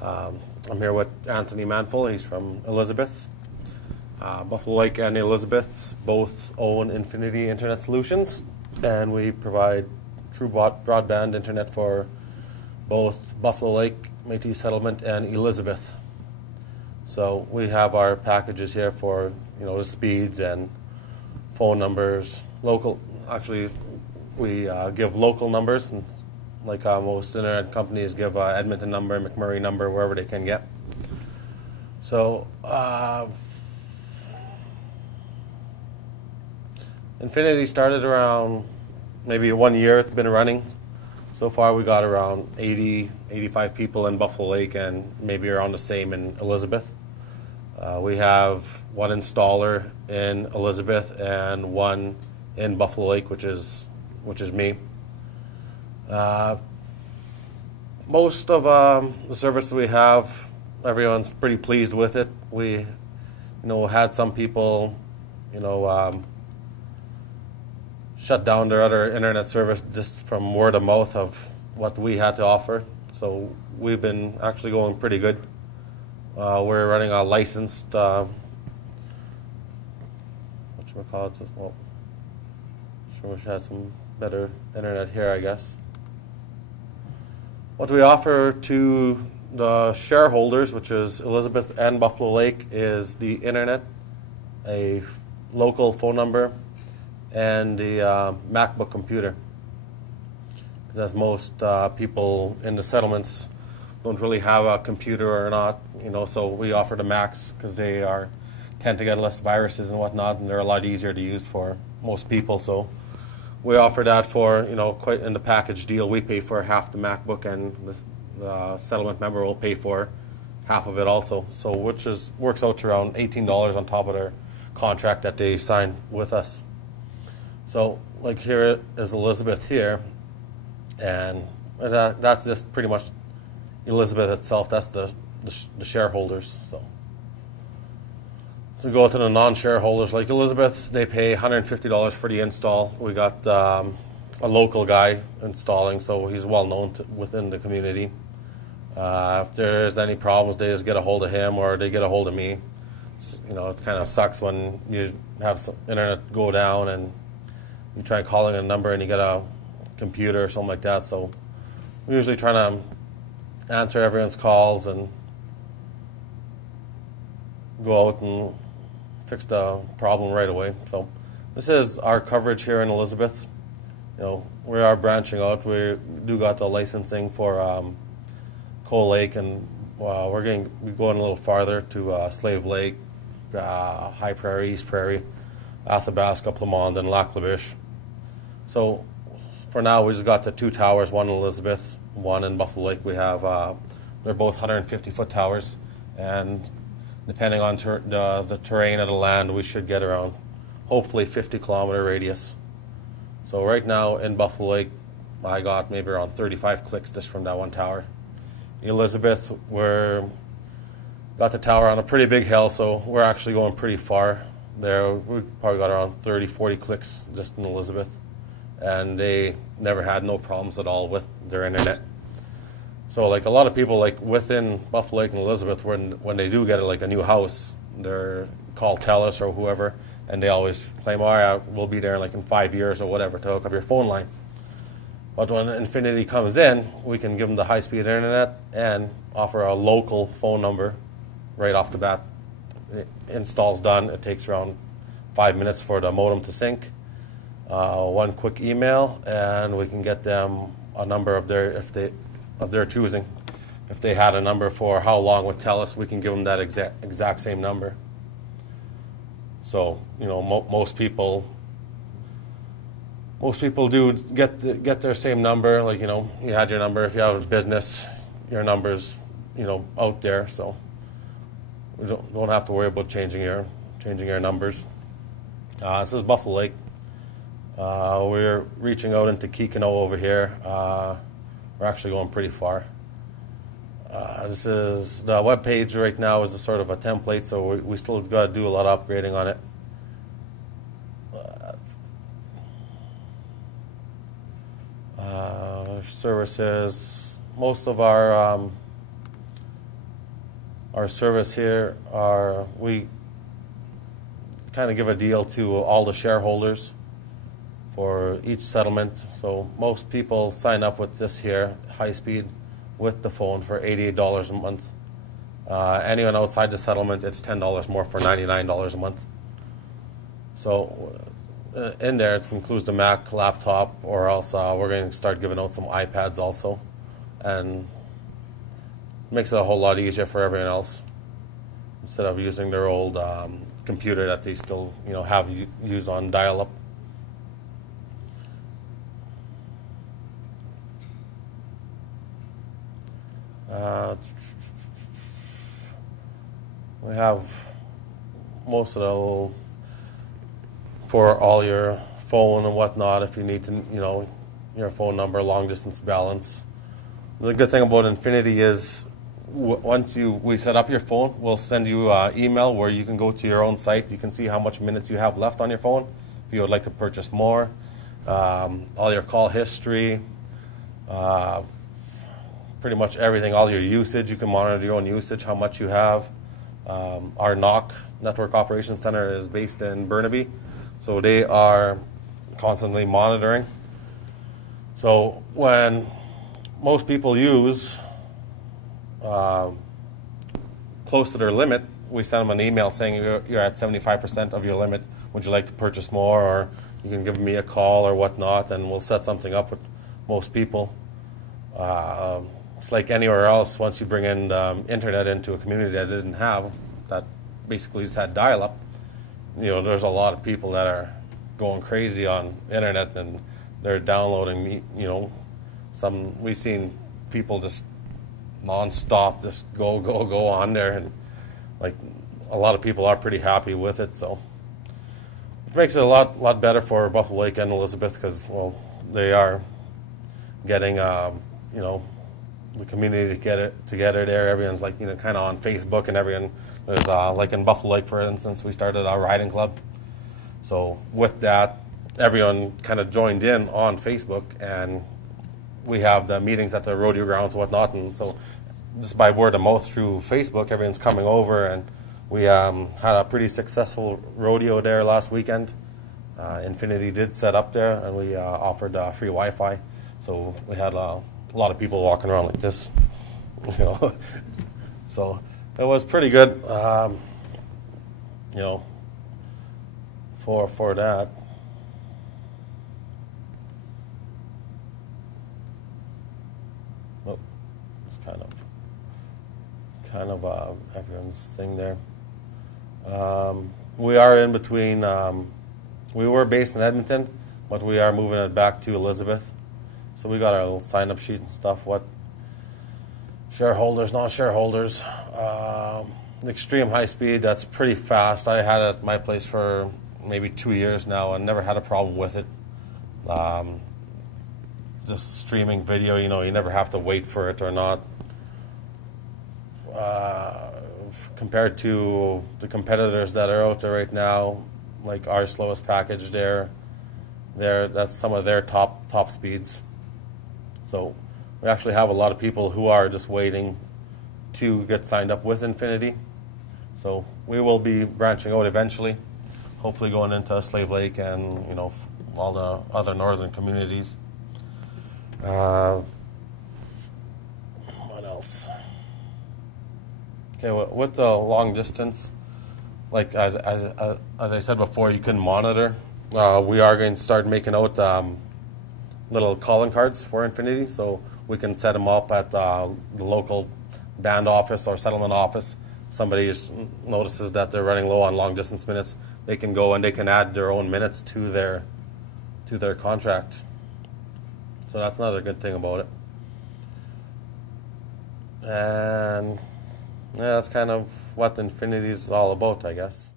I'm here with Anthony Manful. He's from Elizabeth. Buffalo Lake and Elizabeth both own Infinity Internet Solutions, and we provide true broadband internet for both Buffalo Lake, Métis Settlement, and Elizabeth. So we have our packages here for the speeds and phone numbers. Actually, we give local numbers, and like most internet companies give Edmonton number, McMurray number, wherever they can get. So Infinity started around maybe 1 year it's been running. So far we got around 80, 85 people in Buffalo Lake and maybe around the same in Elizabeth. We have one installer in Elizabeth and one in Buffalo Lake, which is me. Most of the services we have, everyone's pretty pleased with it. We, had some people, shut down their other internet service just from word of mouth of what we had to offer. So we've been actually going pretty good. We're running a licensed, well, sure wish I had some better internet here, I guess. What we offer to the shareholders, which is Elizabeth and Buffalo Lake, is the internet, a local phone number, and the MacBook computer. Because as most people in the settlements don't really have a computer or not, so we offer the Macs because they tend to get less viruses and whatnot, and they're a lot easier to use for most people. So we offer that for, quite in the package deal. We pay for half the MacBook, and the settlement member will pay for half of it also. So which works out to around $18 on top of their contract that they sign with us. So like here is Elizabeth here, and that's just pretty much Elizabeth itself. That's the shareholders. So we go to the non-shareholders. Like Elizabeth, they pay $150 for the install. We got a local guy installing, so he's well known within the community. If there's any problems, they just get a hold of him or they get a hold of me. It kind of sucks when you have some internet go down and you try calling a number and you get a computer or something like that. So we usually try to answer everyone's calls and go out and fix the problem right away. So this is our coverage here in Elizabeth. We are branching out. We do got the licensing for Coal Lake, and we're going a little farther to Slave Lake, High Prairie, East Prairie, Athabasca, Plamond, and Lac La Biche. So for now, we just got the two towers, one in Elizabeth, one in Buffalo Lake. We have, they're both 150-foot towers, and depending on the terrain of the land, we should get around, hopefully, 50-kilometer radius. So right now in Buffalo Lake, I got maybe around 35 clicks just from that one tower. Elizabeth, got the tower on a pretty big hill, so we're actually going pretty far there. We probably got around 30, 40 clicks just in Elizabeth, and they never had no problems at all with their internet. So like a lot of people like within Buffalo Lake and Elizabeth, when they do get like a new house, they're call TELUS or whoever, and they always claim, "Oh yeah, we'll be there like in 5 years or whatever to hook up your phone line." But when Infinity comes in, we can give them the high-speed internet and offer a local phone number right off the bat. Install's done. It takes around 5 minutes for the modem to sync. One quick email, and we can get them a number of their choosing. If they had a number for how long with TELUS, we can give them that exact same number. So most people do get their same number. Like you had your number. If you have a business, your number's out there. So we don't have to worry about changing your numbers. This is Buffalo Lake. We're reaching out into Kikino over here. We're actually going pretty far. This is the web page right now is a sort of a template, so we still got to do a lot of upgrading on it. Services, most of our our service here we kind of give a deal to all the shareholders for each settlement. So most people sign up with this here, high speed, with the phone for $88 a month. Anyone outside the settlement, it's $10 more for $99 a month. So in there, it includes the Mac laptop, or else we're going to start giving out some iPads also, and makes it a whole lot easier for everyone else instead of using their old computer that they still have use on dial-up. We have most of the for all your phone and whatnot, if you need to, your phone number, long distance balance. The good thing about Infinity is once we set up your phone, we'll send you an email where you can go to your own site. You can see how much minutes you have left on your phone. If you would like to purchase more, all your call history, pretty much everything, all your usage. You can monitor your own usage, how much you have. Our NOC, Network Operations Center, is based in Burnaby, so they are constantly monitoring. So when most people use close to their limit, we send them an email saying you're at 75% of your limit. Would you like to purchase more? Or you can give me a call or whatnot, and we'll set something up with most people. It's like anywhere else. Once you bring in internet into a community that didn't have, that basically just had dial-up, there's a lot of people that are going crazy on internet, and they're downloading, we've seen people just non-stop just go on there, and like a lot of people are pretty happy with it. So it makes it a lot better for Buffalo Lake and Elizabeth, because they are getting the community to get it together there. Everyone's like kind of on Facebook, and everyone, there's like in Buffalo Lake, for instance, we started our riding club. So with that, everyone kind of joined in on Facebook, and we have the meetings at the rodeo grounds and whatnot. And so just by word of mouth through Facebook, everyone's coming over, and we had a pretty successful rodeo there last weekend. Infinity did set up there, and we offered free Wi-Fi. So we had a lot of people walking around like this, So it was pretty good, for that. Oh, it's kind of everyone's thing there. We are in between. We were based in Edmonton, but we are moving it back to Elizabeth. So we got our little sign-up sheet and stuff, what shareholders, non-shareholders. Extreme high speed, that's pretty fast. I had it at my place for maybe 2 years now and never had a problem with it. Just streaming video, you never have to wait for it or not. Compared to the competitors that are out there right now, like our slowest package that's some of their top speeds. So we actually have a lot of people who are just waiting to get signed up with Infinity. So we will be branching out eventually, hopefully going into Slave Lake and all the other northern communities. What else? Okay, with the long distance, like as I said before, you can monitor. We are going to start making out little calling cards for Infinity, so we can set them up at the local band office or settlement office. Somebody notices that they're running low on long distance minutes, they can go and they can add their own minutes to their contract. So that's another good thing about it. And yeah, that's kind of what Infinity is all about, I guess.